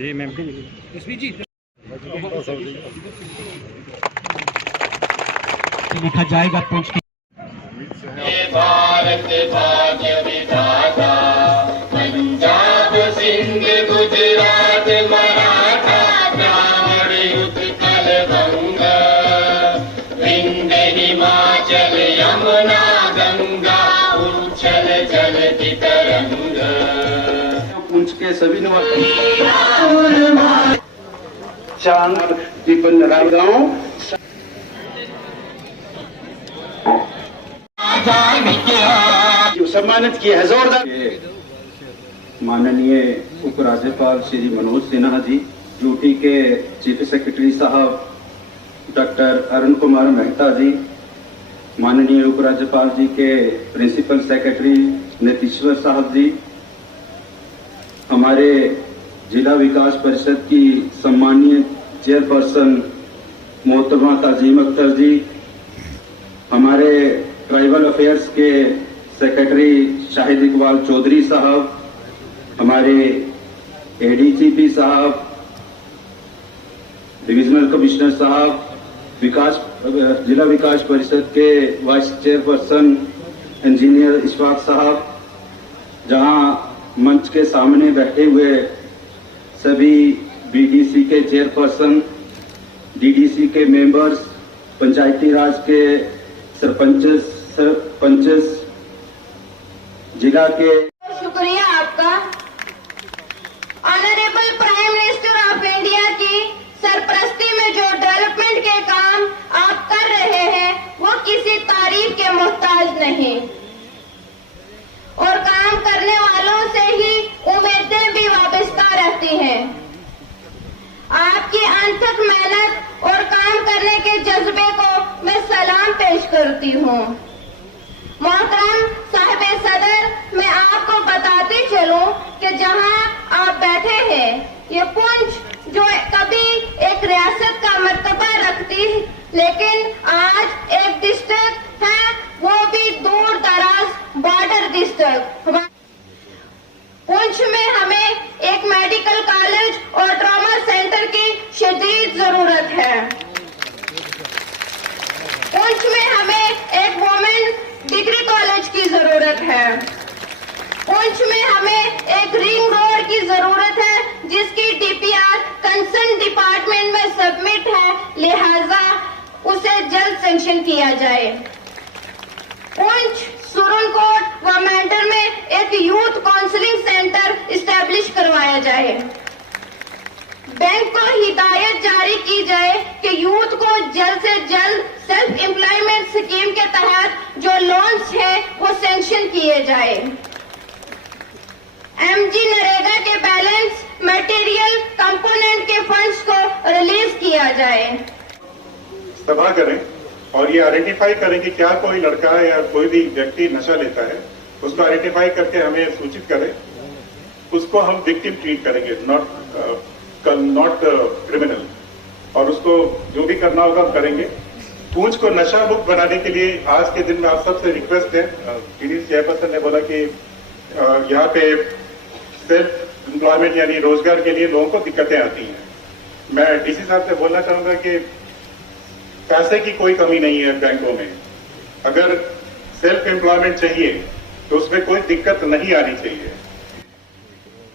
जी ma'am SP जी लिखा जाएगा पुंछ की भारत भाग्य विधाता, पंजाब सिंध गुजरात मराठा द्राविड़ उत्कल बंग, विंध्य हिमाचल यमुना गंगा उच्छल जलति तरंग। पुंछ के सभी निवासी चांद दीपन रामगांव सम्मानित किए हैं जोरदार। माननीय उपराज्यपाल श्री मनोज सिन्हा जी, ड्यूटी के चीफ सेक्रेटरी साहब डॉक्टर अरुण कुमार मेहता जी, माननीय उपराज्यपाल जी के प्रिंसिपल सेक्रेटरी नीतीश्वर साहब जी, हमारे जिला विकास परिषद की सम्मानीय चेयरपर्सन मोहतरमा ताजीम अख्तर जी, हमारे ट्राइबल अफेयर्स के सेक्रेटरी शाहिद इकबाल चौधरी साहब, हमारे एडीजीपी साहब, डिविजनल कमिश्नर साहब, जिला विकास परिषद के वाइस चेयरपर्सन इंजीनियर इशफाक साहब, जहां मंच के सामने बैठे हुए सभी बीडीसी के चेयरपर्सन, डीडीसी के मेंबर्स, पंचायती राज के सरपंचेस, जिला के शुक्रिया आपका। Honourable prime minister of India की सरपरस्ती में जो डेवलपमेंट के काम आप कर रहे हैं वो किसी तारीफ के मोहताज नहीं, और काम करने वालों से ही उम्मीदें भी वाबस्ता रहती हैं। आपकी अनथक मेहनत और काम करने के जज्बे को मैं सलाम पेश करती हूँ। मोहतरम साहिब सदर, मैं आपको बताते चलूं कि जहां आप बैठे हैं ये पुंछ जो कभी एक रियासत का मर्तबा रखती, लेकिन आज एक डिस्ट्रिक्ट है, वो भी दूर दराज बॉर्डर डिस्ट्रिक्ट। पुंछ में हमें एक मेडिकल कॉलेज और ट्रॉमा सेंटर की शदीद जरूरत है। पुंछ में हमें एक वुमेन डिग्री कॉलेज की जरूरत है। पुंछ में हमें एक रिंग रोड की जरूरत है, जिसकी डीपीआर कंसर्न डिपार्टमेंट में सबमिट है, लिहाजा उसे जल्द सैंक्शन किया जाए। पुंछ, सुरनकोट व मेंढर में एक यूथ काउंसलिंग सेंटर इस्टेब्लिश करवाया जाए। बैंक को हिदायत जारी की जाए कि यूथ को जल्द से जल्द सेल्फ एम्प्लॉयमेंट स्कीम के तहत जो लोन्स हैं वो सैंक्शन किए जाए। एमजी नरेगा के बैलेंस मटेरियल कंपोनेंट के फंड्स को रिलीज किया जाए। सभा करें और ये आइडेंटिफाई करें कि क्या कोई लड़का या कोई भी व्यक्ति नशा लेता है, उसको आइडेंटिफाई करके हमें सूचित करें, उसको हम विक्टिम ट्रीट करेंगे, नॉट क्रिमिनल, और उसको जो भी करना होगा हम करेंगे। पूंछ को नशा मुक्त बनाने के लिए आज के दिन में आप सबसे रिक्वेस्ट है, डीडी चेयरपर्सन ने बोला कि यहाँ पे सेल्फ एम्प्लॉयमेंट यानी रोजगार के लिए लोगों को दिक्कतें आती हैं। मैं डीसी साहब से बोलना चाहूंगा कि पैसे की कोई कमी नहीं है बैंकों में, अगर सेल्फ एम्प्लॉयमेंट चाहिए तो उसमें कोई दिक्कत नहीं आनी चाहिए।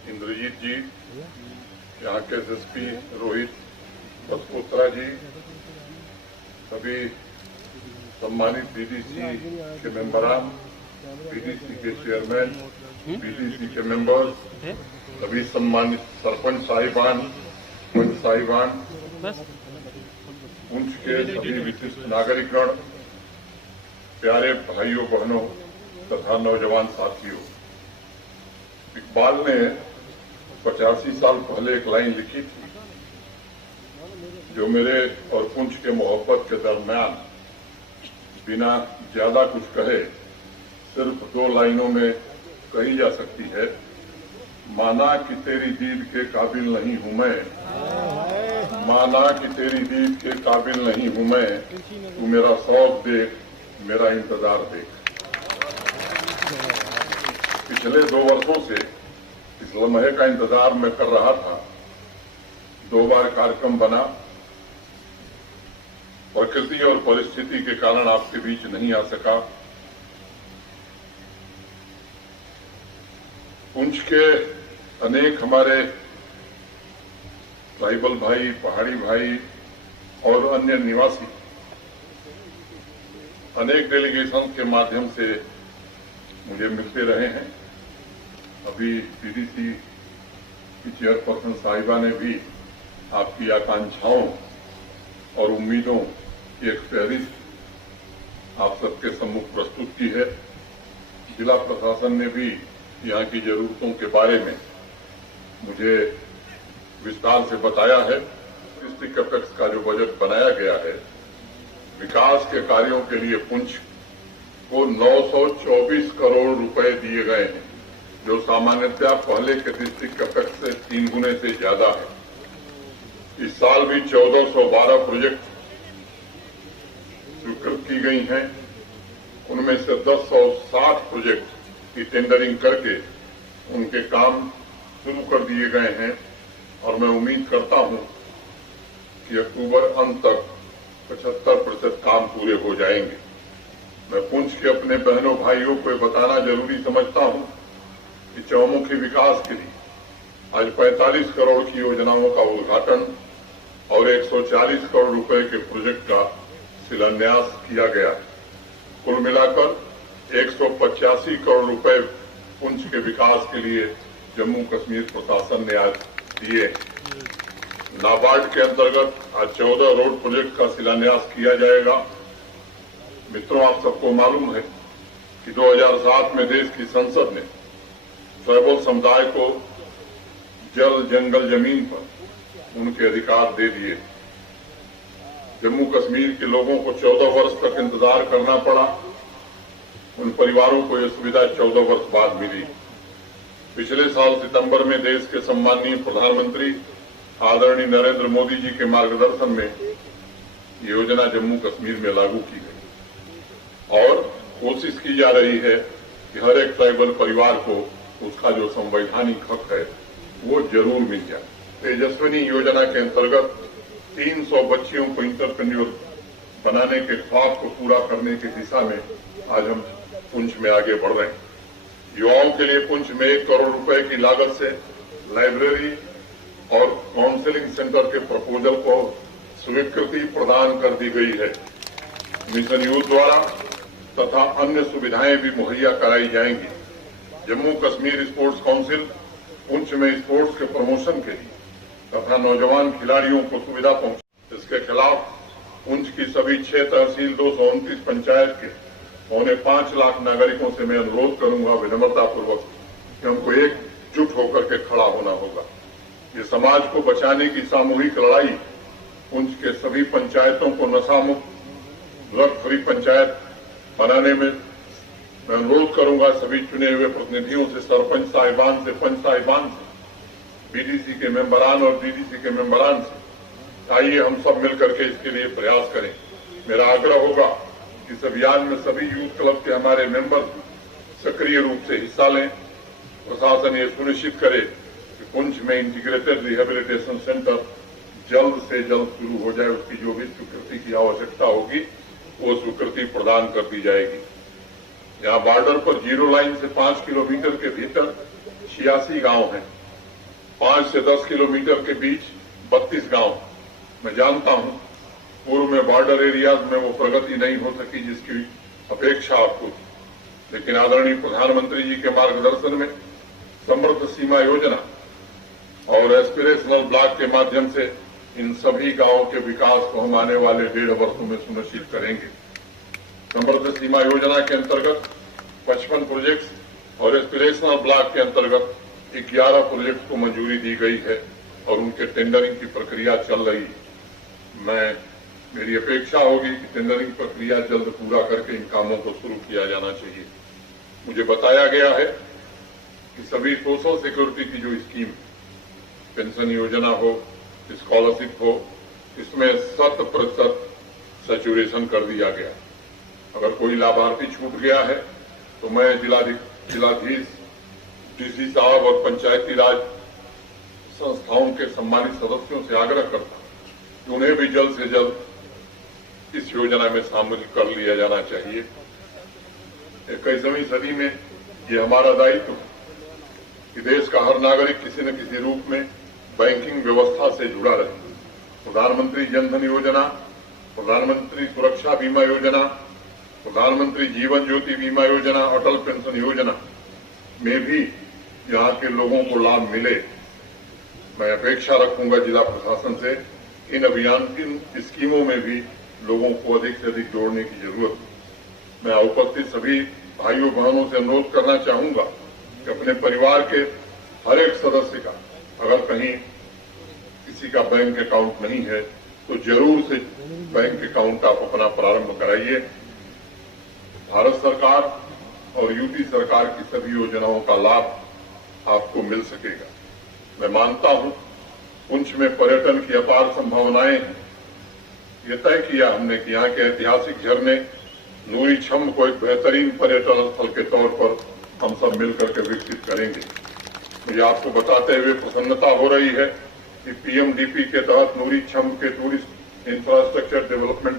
इंद्रजीत जी, यहाँ के एसएसपी रोहित बसपोत्रा जी, सभी सम्मानित बीडीसी के मेंबरान, बीडीसी के चेयरमैन, बीडीसी के मेंबर्स, सभी सम्मानित सरपंच साहिबान, पंच साहिबान, पुंछ के सभी विशिष्ट नागरिकगण, प्यारे भाइयों बहनों तथा नौजवान साथियों, इकबाल ने 85 साल पहले एक लाइन लिखी थी जो मेरे और पुंछ के मोहब्बत के दरमियान बिना ज्यादा कुछ कहे सिर्फ 2 लाइनों में कही जा सकती है। माना कि तेरी दीद के काबिल नहीं हूं मैं, माना कि तेरी दीद के काबिल नहीं हूं मैं, तू मेरा शौक देख, मेरा इंतजार देख। पिछले 2 वर्षों से इस लम्हे का इंतजार मैं कर रहा था 2 बार कार्यक्रम बना, प्रकृति और परिस्थिति के कारण आपके बीच नहीं आ सका। पुंछ के अनेक हमारे ट्राइबल भाई, पहाड़ी भाई और अन्य निवासी अनेक डेलीगेशन के माध्यम से मुझे मिलते रहे हैं। अभी पीडीसी की चेयरपर्सन साहिबा ने भी आपकी आकांक्षाओं और उम्मीदों की एक फहरिस्त आप सबके सम्मुख प्रस्तुत की है। जिला प्रशासन ने भी यहाँ की जरूरतों के बारे में मुझे विस्तार से बताया है। डिस्ट्रिक्ट कैपेक्स का जो बजट बनाया गया है, विकास के कार्यों के लिए पुंछ को 924 करोड़ रुपए दिए गए हैं, जो सामान्यतः पहले के डिस्ट्रिक्ट कैपेक्स से 3 गुने से ज्यादा है। इस साल भी 1412 प्रोजेक्ट स्वीकृत की गई हैं। उनमें से 1060 प्रोजेक्ट की टेंडरिंग करके उनके काम शुरू कर दिए गए हैं और मैं उम्मीद करता हूं कि अक्टूबर अंत तक 75% काम पूरे हो जाएंगे। मैं पुंछ के अपने बहनों भाइयों को बताना जरूरी समझता हूं कि चौमुखी विकास के लिए आज 45 करोड़ की योजनाओं का उद्घाटन और 140 करोड़ रुपए के प्रोजेक्ट का शिलान्यास किया गया। कुल मिलाकर 185 करोड़ रुपए पुंछ के विकास के लिए जम्मू कश्मीर प्रशासन ने आज दिए। नाबार्ड के अंतर्गत आज 14 रोड प्रोजेक्ट का शिलान्यास किया जाएगा। मित्रों, आप सबको मालूम है कि 2007 में देश की संसद ने ट्राइबल समुदाय को जल, जंगल, जमीन पर उनके अधिकार दे दिए। जम्मू कश्मीर के लोगों को 14 वर्ष तक इंतजार करना पड़ा। उन परिवारों को यह सुविधा 14 वर्ष बाद मिली। पिछले साल सितंबर में देश के सम्माननीय प्रधानमंत्री आदरणीय नरेंद्र मोदी जी के मार्गदर्शन में योजना जम्मू कश्मीर में लागू की गई और कोशिश की जा रही है कि हर एक ट्राइबल परिवार को उसका जो संवैधानिक हक है वो जरूर मिल जाए। तेजस्विनी योजना के अंतर्गत 300 बच्चियों को इंटरप्रेन्योर बनाने के ख्वाब को पूरा करने की दिशा में आज हम पुंछ में आगे बढ़ रहे हैं। युवाओं के लिए पुंछ में 1 करोड़ रुपए की लागत से लाइब्रेरी और काउंसलिंग सेंटर के प्रपोजल को स्वीकृति प्रदान कर दी गई है। मिशन यूथ द्वारा तथा अन्य सुविधाएं भी मुहैया कराई जाएंगी। जम्मू कश्मीर स्पोर्ट्स काउंसिल पुंछ में स्पोर्ट्स के प्रमोशन के लिए तथा नौजवान खिलाड़ियों को सुविधा पहुंचे। इसके खिलाफ पुंछ की सभी 6 तहसील 229 पंचायत के 5.25 लाख नागरिकों से मैं अनुरोध करूंगा विनम्रतापूर्वक कि हमको एकजुट होकर के खड़ा होना होगा। ये समाज को बचाने की सामूहिक लड़ाई पुंछ के सभी पंचायतों को नशा मुक्त ड्रग फ्री पंचायत बनाने में मैं अनुरोध करूंगा सभी चुने हुए प्रतिनिधियों से, सरपंच साहिबान से, पंच साहिबान से, बीडीसी के मेंबरान और डीडीसी के मेंबरान से, आइए हम सब मिलकर के इसके लिए प्रयास करें। मेरा आग्रह होगा कि इस अभियान में सभी यूथ क्लब के हमारे मेंबर सक्रिय रूप से हिस्सा लें। प्रशासन ये सुनिश्चित करे कि पुंछ में इंटीग्रेटेड रिहेबिलिटेशन सेंटर जल्द से जल्द शुरू हो जाए। उसकी जो भी स्वीकृति की आवश्यकता होगी वो स्वीकृति प्रदान कर दी जाएगी। यहाँ बॉर्डर पर 0 लाइन से 5 किलोमीटर के भीतर 86 गांव हैं। 5 से 10 किलोमीटर के बीच 32 गांव। मैं जानता हूं पूर्व में बॉर्डर एरियाज में वो प्रगति नहीं हो सकी जिसकी अपेक्षा आपको, लेकिन आदरणीय प्रधानमंत्री जी के मार्गदर्शन में समृद्ध सीमा योजना और एस्पिरेशनल ब्लॉक के माध्यम से इन सभी गांवों के विकास को हम आने वाले 1.5 वर्षों में सुनिश्चित करेंगे। समृद्ध सीमा योजना के अंतर्गत 55 प्रोजेक्ट्स और एस्पिरेशनल ब्लॉक के अंतर्गत 11 प्रोजेक्ट को मंजूरी दी गई है और उनके टेंडरिंग की प्रक्रिया चल रही है। मेरी अपेक्षा होगी कि टेंडरिंग प्रक्रिया जल्द पूरा करके इन कामों को शुरू किया जाना चाहिए। मुझे बताया गया है कि सभी सोशल सिक्योरिटी की जो स्कीम, पेंशन योजना हो, स्कॉलरशिप हो, इसमें 100% सैचुरेशन कर दिया गया। अगर कोई लाभार्थी छूट गया है तो मैं जिलाधीश, डीसी साहब और पंचायती राज संस्थाओं के सम्मानित सदस्यों से आग्रह करता हूं कि उन्हें भी जल्द से जल्द इस योजना में शामिल कर लिया जाना चाहिए। 21वीं सदी में ये हमारा दायित्व है कि देश का हर नागरिक किसी न किसी रूप में बैंकिंग व्यवस्था से जुड़ा रहे। प्रधानमंत्री जनधन योजना, प्रधानमंत्री सुरक्षा बीमा योजना, प्रधानमंत्री जीवन ज्योति बीमा योजना, अटल पेंशन योजना में भी यहाँ के लोगों को लाभ मिले। मैं अपेक्षा रखूंगा जिला प्रशासन से इन अभियान की स्कीमों में भी लोगों को अधिक से अधिक जोड़ने की जरूरत है। मैं उपस्थित सभी भाइयों बहनों से अनुरोध करना चाहूंगा कि अपने परिवार के हर एक सदस्य का अगर कहीं किसी का बैंक अकाउंट नहीं है तो जरूर से बैंक अकाउंट आप अपना प्रारंभ कराइए। भारत सरकार और यूपी सरकार की सभी योजनाओं का लाभ आपको मिल सकेगा। मैं मानता हूं पुंछ में पर्यटन की अपार संभावनाएं हैं। ये तय किया हमने कि यहाँ के ऐतिहासिक झरने नूरी छम को एक बेहतरीन पर्यटन स्थल के तौर पर हम सब मिलकर के विकसित करेंगे। मुझे आपको बताते हुए प्रसन्नता हो रही है कि पीएमडीपी के तहत नूरी छम के टूरिस्ट इंफ्रास्ट्रक्चर डेवलपमेंट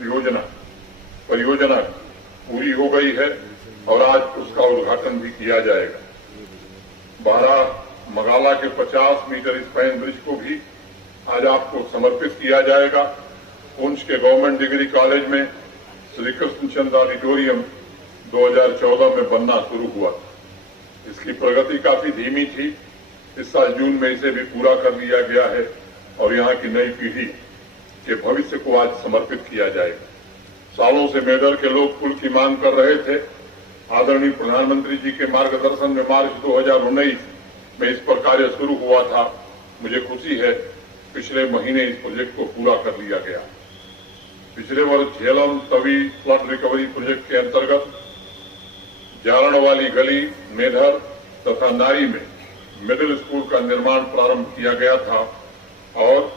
परियोजना पूरी हो गई है और आज उसका उद्घाटन भी किया जाएगा। बारा मगाला के 50 मीटर स्पैन ब्रिज को भी आज आपको समर्पित किया जाएगा। पुंछ के गवर्नमेंट डिग्री कॉलेज में श्री कृष्णचंद्र ऑडिटोरियम 2014 में बनना शुरू हुआ। इसकी प्रगति काफी धीमी थी। इस साल जून में इसे भी पूरा कर लिया गया है और यहाँ की नई पीढ़ी के भविष्य को आज समर्पित किया जाएगा। सालों से मेडर के लोग पुल की मांग कर रहे थे। आदरणीय प्रधानमंत्री जी के मार्गदर्शन में मार्च 2019 में इस पर कार्य शुरू हुआ था। मुझे खुशी है पिछले महीने इस प्रोजेक्ट को पूरा कर लिया गया। पिछले वर्ष Jhelum Tawi flood recovery project के अंतर्गत जारण वाली गली, मेढर तथा नारी में मिडिल स्कूल का निर्माण प्रारंभ किया गया था और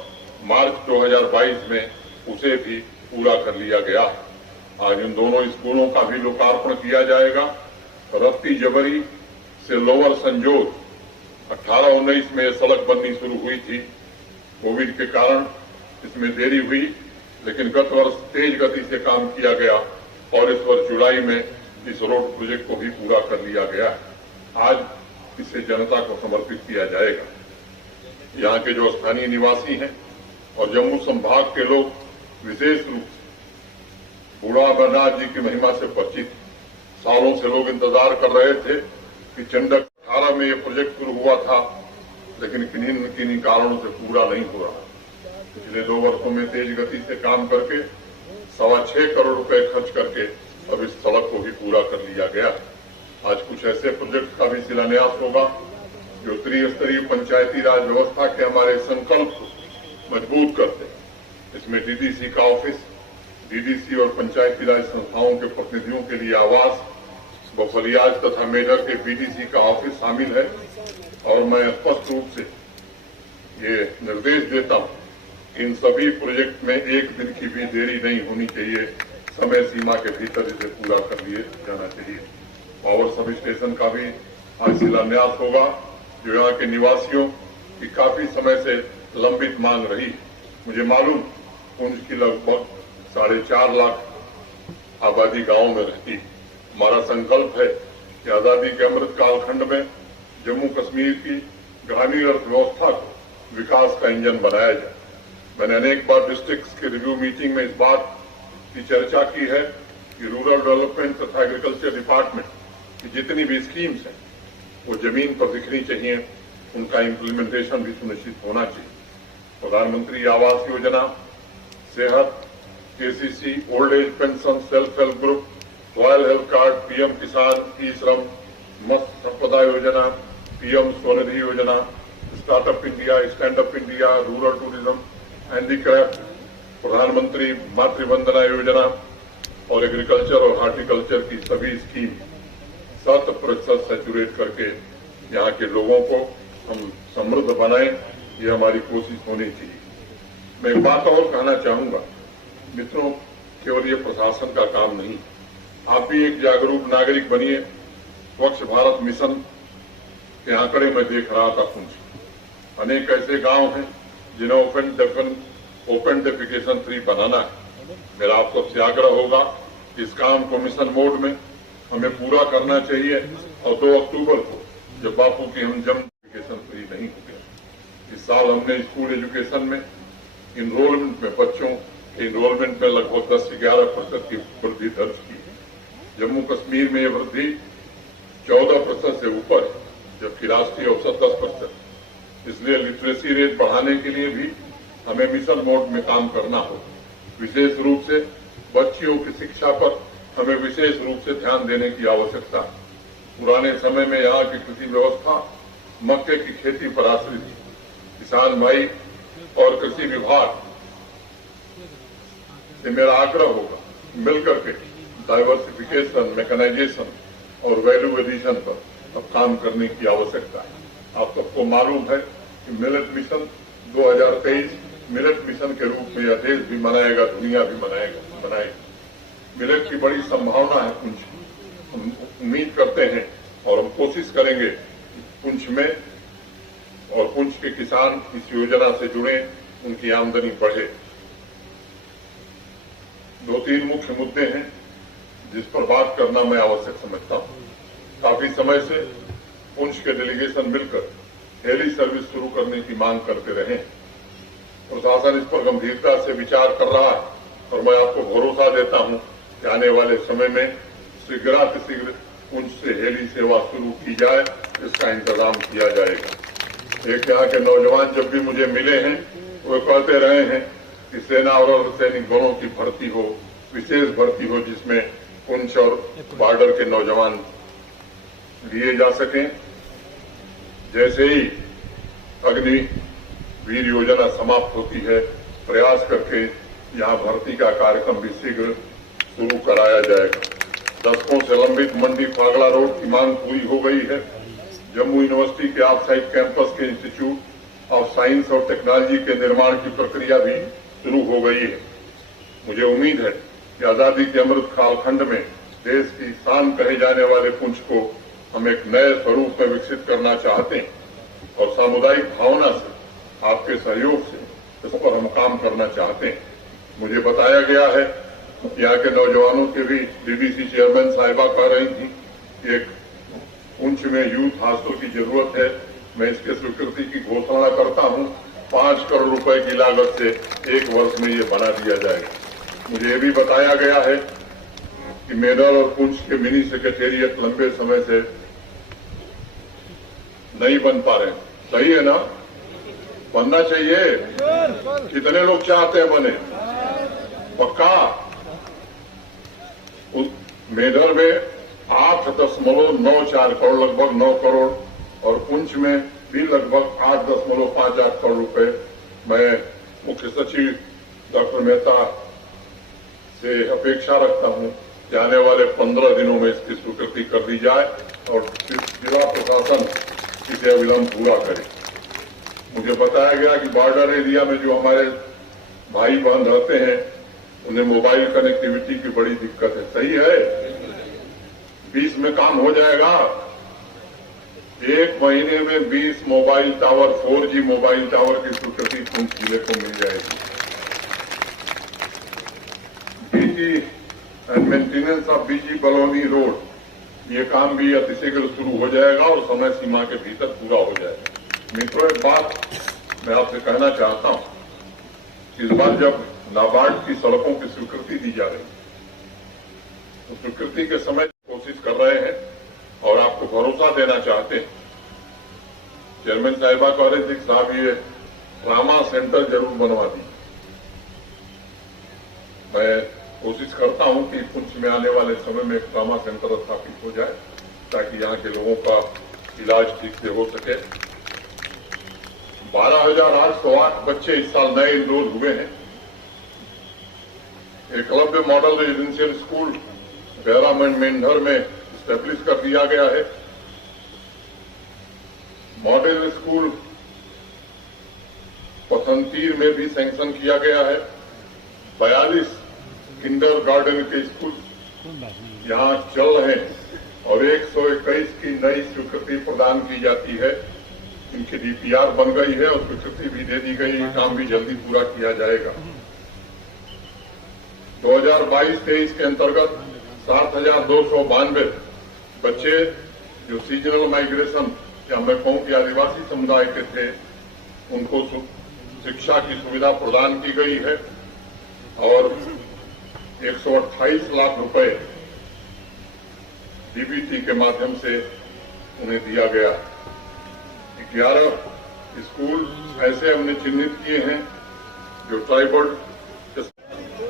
मार्च 2022 में उसे भी पूरा कर लिया गया। आज इन दोनों स्कूलों का भी लोकार्पण किया जाएगा। रत्ती जबरी से लोअर संजोत 18-19 में यह सड़क बननी शुरू हुई थी। कोविड के कारण इसमें देरी हुई, लेकिन गत वर्ष तेज गति से काम किया गया और इस वर्ष जुलाई में इस रोड प्रोजेक्ट को भी पूरा कर लिया गया। आज इसे जनता को समर्पित किया जाएगा। यहाँ के जो स्थानीय निवासी हैं और जम्मू संभाग के लोग विशेष रूप से बूढ़ा अमरनाथ जी की महिमा से परिचित। सालों से लोग इंतजार कर रहे थे कि चंडक 18 में यह प्रोजेक्ट शुरू हुआ था, लेकिन किन्हीं कारणों से पूरा नहीं हो रहा। पिछले 2 वर्षों में तेज गति से काम करके 6.25 करोड़ रुपए खर्च करके अब इस सड़क को भी पूरा कर लिया गया। आज कुछ ऐसे प्रोजेक्ट का भी शिलान्यास होगा जो त्रिस्तरीय पंचायती राज व्यवस्था के हमारे संकल्प को मजबूत करते हैं। इसमें डीडीसी का ऑफिस, डीडीसी और पंचायती राज संस्थाओं के प्रतिनिधियों के लिए आवास, बफलियाज तथा मेडर के बीडीसी का ऑफिस शामिल है। और मैं स्पष्ट रूप से ये निर्देश देता हूं कि इन सभी प्रोजेक्ट में एक दिन की भी देरी नहीं होनी चाहिए। समय सीमा के भीतर इसे पूरा कर लिए जाना चाहिए। पावर सब स्टेशन का भी आज शिलान्यास होगा, जो यहाँ के निवासियों की काफी समय से लंबित मांग रही। मुझे मालूम पुंछ की लगभग 4.5 लाख आबादी गांव में रहती। हमारा संकल्प है कि आजादी के अमृत कालखंड में जम्मू कश्मीर की ग्रामीण अर्थव्यवस्था को विकास का इंजन बनाया जाए। मैंने अनेक बार डिस्ट्रिक्ट के रिव्यू मीटिंग में इस बात की चर्चा की है कि रूरल डेवलपमेंट तथा एग्रीकल्चर डिपार्टमेंट की जितनी भी स्कीम्स हैं वो जमीन पर दिखनी चाहिए, उनका इम्प्लीमेंटेशन भी सुनिश्चित होना चाहिए। प्रधानमंत्री आवास योजना, सेहत, KCC, old age pension, self help group, royal health card, PM किसान, ई श्रम, मत्स्य संपदा योजना, पीएम स्वनिधि योजना, startup India, stand up India, rural tourism, handicraft, प्रधानमंत्री मातृ वंदना योजना और एग्रीकल्चर और हार्टिकल्चर की सभी स्कीम 100% सैचुरेट करके यहाँ के लोगों को हम समृद्ध बनाएं, ये हमारी कोशिश होनी चाहिए। मैं एक बात और कहना चाहूंगा मित्रों, केवल ये प्रशासन का काम नहीं, आप भी एक जागरूक नागरिक बनिए। स्वच्छ भारत मिशन के आंकड़े में देख रहा था पुंछ, अनेक ऐसे गांव हैं जिन्हें ओपन डेफिकेशन फ्री बनाना है। मेरा आप सबसे आग्रह होगा कि इस काम को मिशन मोड में हमें पूरा करना चाहिए और 2 अक्टूबर को जब बापू की हम जन्म डेफिकेशन फ्री नहीं हो गया, इस साल हमने स्कूल एजुकेशन में इनरोलमेंट में बच्चों के इनरोलमेंट में लगभग 10 से 11% की वृद्धि दर्ज की है। जम्मू कश्मीर में यह वृद्धि 14% से ऊपर है, जबकि राष्ट्रीय औसत 10%। इसलिए लिटरेसी रेट बढ़ाने के लिए भी हमें मिशन मोड में काम करना हो। विशेष रूप से बच्चियों की शिक्षा पर हमें विशेष रूप से ध्यान देने की आवश्यकता है। पुराने समय में यहाँ की कृषि व्यवस्था मक्के की खेती पर आश्रित थी। किसान भाई और कृषि विभाग से मेरा आग्रह होगा मिलकर के डाइवर्सिफिकेशन, मैकेनाइजेशन और वैल्यू एडिशन पर अब काम करने की आवश्यकता है। आप सबको मालूम है कि मिलेट मिशन 2023 मिलेट मिशन के रूप में यह देश भी मनाएगा, दुनिया भी मनाएगी। मिलेट की बड़ी संभावना है पुंछ। हम उम्मीद करते हैं और हम कोशिश करेंगे कि पुंछ में और पुंछ के किसान इस योजना से जुड़े, उनकी आमदनी बढ़े। 2-3 मुख्य मुद्दे हैं जिस पर बात करना मैं आवश्यक समझता हूं। काफी समय से पुंछ के डेलीगेशन मिलकर हेली सर्विस शुरू करने की मांग करते रहे। प्रशासन इस पर गंभीरता से विचार कर रहा है और मैं आपको भरोसा देता हूं कि आने वाले समय में शीघ्र पुंछ से हेली सेवा शुरू की जाए, इसका इंतजाम किया जाएगा। एक यहाँ के नौजवान जब भी मुझे मिले हैं वो कहते रहे हैं कि सेना और अर्धसैनिक बलों की भर्ती हो, विशेष भर्ती हो, जिसमें पुंछ और बॉर्डर के नौजवान लिए जा सकें। जैसे ही अग्निवीर योजना समाप्त होती है, प्रयास करके यहाँ भर्ती का कार्यक्रम भी शीघ्र शुरू कराया जाएगा। दशकों से लंबित मंडी फागड़ा रोड की मांग पूरी हो गई है। जम्मू यूनिवर्सिटी के ऑफसाइट कैंपस के इंस्टीट्यूट ऑफ साइंस और टेक्नोलॉजी के निर्माण की प्रक्रिया भी शुरू हो गई है। मुझे उम्मीद है कि आजादी के अमृत कालखंड में देश की शान कहे जाने वाले पुंछ को हम एक नए स्वरूप में विकसित करना चाहते हैं और सामुदायिक भावना से, आपके सहयोग से इस पर हम काम करना चाहते हैं। मुझे बताया गया है यहाँ के नौजवानों के भी बीबीसी चेयरमैन साहिबा कह रही थी कि एक पुंछ में यूथ हॉस्टल की जरूरत है। मैं इसके स्वीकृति की घोषणा करता हूँ। 5 करोड़ रुपए की लागत से 1 वर्ष में ये बना दिया जाएगा। मुझे ये भी बताया गया है कि मेडल और पुंछ के मिनी सेक्रेटेरिएट लंबे समय से नहीं बन पा रहे। सही है ना? बनना चाहिए। कितने लोग चाहते हैं बने? पक्का? उस मेडल में 8.94 करोड़, लगभग 9 करोड़, और पुंछ में भी लगभग 8.58 करोड़ रुपए मैं मुख्य सचिव डॉक्टर मेहता से अपेक्षा रखता हूं कि आने वाले 15 दिनों में इसकी स्वीकृति कर दी जाए और जिला प्रशासन इसे अविलंब पूरा करे। मुझे बताया गया कि बॉर्डर एरिया में जो हमारे भाई बहन रहते हैं उन्हें मोबाइल कनेक्टिविटी की बड़ी दिक्कत है। सही है? 20 में काम हो जाएगा। 1 महीने में 20 mobile tower, 4G mobile tower की स्वीकृति पुंछ जिले को मिल जाएगी। BG and maintenance of BG Balauni road, ये काम भी अतिशीघ्र शुरू हो जाएगा और समय सीमा के भीतर पूरा हो जाएगा। मित्रों, एक बात मैं आपसे कहना चाहता हूं। इस बार जब नाबार्ड की सड़कों की स्वीकृति दी जा रही है, तो स्वीकृति के समय कोशिश कर रहे हैं और आपको भरोसा देना चाहते हैं। चेयरमैन साहिबा कह रहे थे कि साहब ये ट्रामा सेंटर जरूर बनवा दी। मैं कोशिश करता हूं कि पुंछ में आने वाले समय में एक ट्रामा सेंटर स्थापित हो जाए ताकि यहाँ के लोगों का इलाज ठीक से हो सके। 12,808 बच्चे इस साल नए इनरोल हुए हैं। Eklavya model residential school Gaira Mendhar में स्टैब्लिश कर दिया गया है। मॉडल स्कूल पथनतीर में भी सैंक्शन किया गया है। 42 किंडर गार्डन के स्कूल यहां चल रहे हैं और 121 की नई स्वीकृति प्रदान की जाती है। इनकी डीपीआर बन गई है और स्वीकृति भी दे दी गई, ये काम भी जल्दी पूरा किया जाएगा। 2022-23 के अंतर्गत 7,292 बच्चे जो सीजनल माइग्रेशन या मैं कहूं कि आदिवासी समुदाय के थे, उनको शिक्षा की सुविधा प्रदान की गई है और 128 लाख रुपए डीबीटी के माध्यम से उन्हें दिया गया। 11 स्कूल ऐसे हमने चिन्हित किए हैं जो ट्राइबल।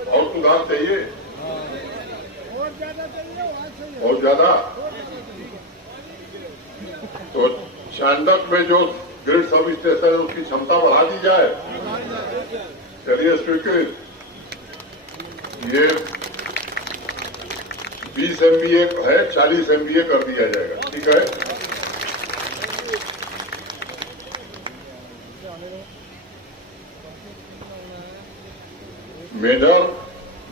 और सुधार चाहिए और ज्यादा, तो चांडक में जो ग्रिड सब स्टेशन है उसकी क्षमता बढ़ा दी जाए। चलिए स्वीकृत, ये 20 MVA है, 40 MVA कर दिया जाएगा, ठीक है। मेडर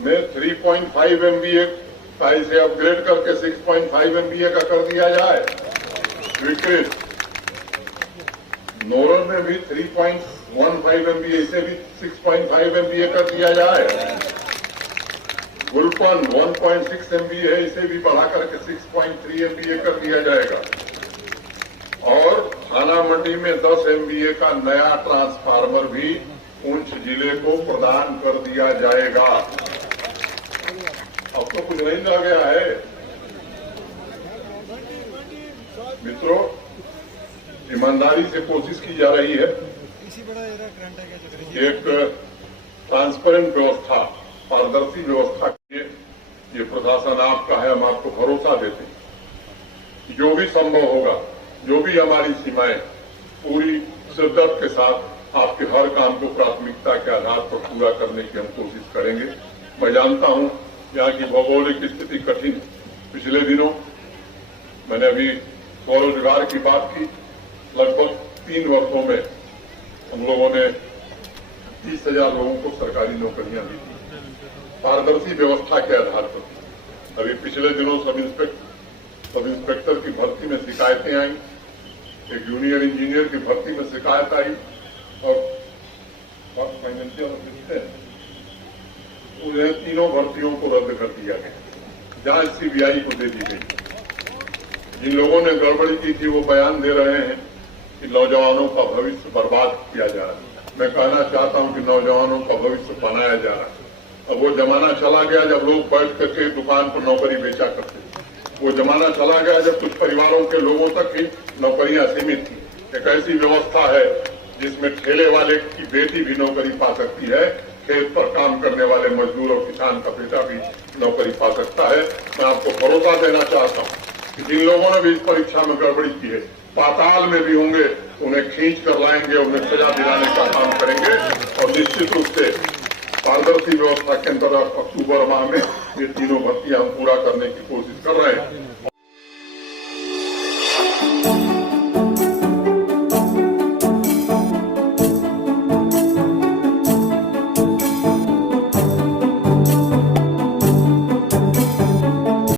में 3.5 MVA का इसे अपग्रेड करके 6.5 MVA का कर दिया जाए, स्वीकृत। नोरल में भी 3.15 MVA, इसे भी 6.5 MVA कर दिया जाए। गुलपन 1.6 MVA है, इसे भी बढ़ा करके 6.3 MVA कर दिया जाएगा। और थाना मंडी में 10 MVA का नया ट्रांसफार्मर भी पुंछ जिले को प्रदान कर दिया जाएगा। अब तो कुछ नहीं रह गया है मित्रों, ईमानदारी से कोशिश की जा रही है। एक ट्रांसपेरेंट व्यवस्था, पारदर्शी व्यवस्था के ये प्रशासन आपका है, हम आपको भरोसा देते हैं। जो भी संभव होगा, जो भी हमारी सीमाएं, पूरी शिद्दत के साथ आपके हर काम को प्राथमिकता के आधार पर पूरा करने की हम कोशिश करेंगे। मैं जानता हूं यहाँ की भौगोलिक स्थिति कठिन। पिछले दिनों मैंने अभी स्वरोजगार की बात की, लगभग 3 वर्षों में हम लोगों ने 30,000 लोगों को सरकारी नौकरियां दी थी, पारदर्शी व्यवस्था के आधार पर। अभी पिछले दिनों सब इंस्पेक्टर की भर्ती में शिकायतें आई, एक जूनियर इंजीनियर की भर्ती में शिकायत आई और फाइनेंशियल असिस्टेंट, उन्हें तीनों भर्तियों को रद्द कर दिया गया, जांच सीबीआई को दे दी गई। जिन लोगों ने गड़बड़ी की थी वो बयान दे रहे हैं कि नौजवानों का भविष्य बर्बाद किया जा रहा है। मैं कहना चाहता हूं कि नौजवानों का भविष्य बनाया जा रहा है। अब वो जमाना चला गया जब लोग बैठ करके दुकान पर नौकरी बेचा करते थे। वो जमाना चला गया जब कुछ परिवारों के लोगों तक ही नौकरियां सीमित थी। एक ऐसी व्यवस्था है जिसमें ठेले वाले की बेटी भी नौकरी पा सकती है, खेत पर काम करने वाले मजदूर और किसान का बेटा भी नौकरी पा सकता है। मैं आपको भरोसा देना चाहता हूं कि जिन लोगों ने भी इस परीक्षा में गड़बड़ी की है, पाताल में भी होंगे, उन्हें खींच कर लाएंगे, उन्हें सजा दिलाने का काम करेंगे और निश्चित रूप से पारदर्शी व्यवस्था के अंतर्गत अक्टूबर माह में ये तीनों भर्तियां हम पूरा करने की कोशिश कर रहे हैं।